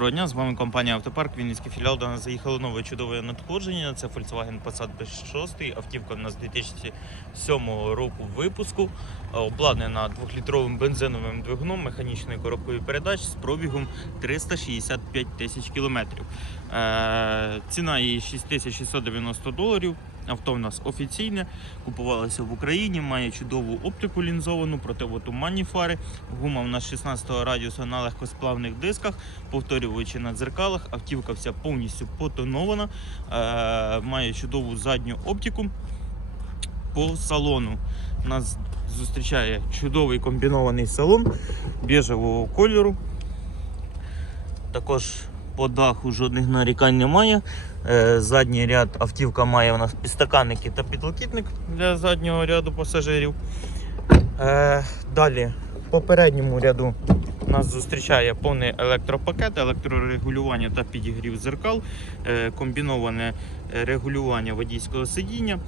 Доброго дня, з вами компанія Автопарк, Вінницький філіал. До нас заїхало нове чудове надходження. Це Volkswagen Passat B6. Автівка у нас 2007 року випуску. Е, Обладнана двохлітровим бензиновим двигуном, механічною коробкою передач з пробігом 365 тисяч кілометрів. Е, Ціна її 6690 доларів. Авто в нас офіційне, купувалося в Україні, має чудову оптику лінзовану, противотуманні фари. Гума в нас 16-го радіуса на легкосплавних дисках, повторюючи на дзеркалах. Автівка вся повністю потонована, е, має чудову задню оптику. По салону нас зустрічає чудовий комбінований салон біжевого кольору. Також по даху жодних нарікань немає. Е, Задній ряд автівка має у нас підстаканники та підлокітник для заднього ряду пасажирів. Е, Далі по передньому ряду нас зустрічає повний електропакет, електрорегулювання та підігрів зеркал, е, комбіноване регулювання водійського сидіння,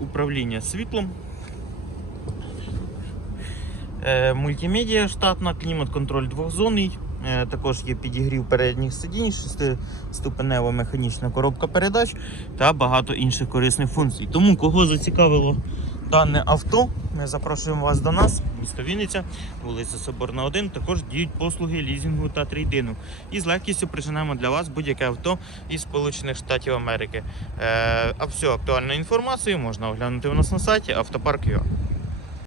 управління світлом. Мультимедіа штатна, клімат-контроль двохзонний. Е, Також є підігрів передніх сидінь, шестиступенева механічна коробка передач та багато інших корисних функцій. Тому, кого зацікавило дане авто, ми запрошуємо вас до нас, місто Вінниця, вулиця Соборна 1. Також діють послуги лізінгу та трейдину. І з легкістю приженемо для вас будь-яке авто із Сполучених Штатів Америки. Е, А всю актуальну інформацію можна оглянути у нас на сайті автопарк.ua.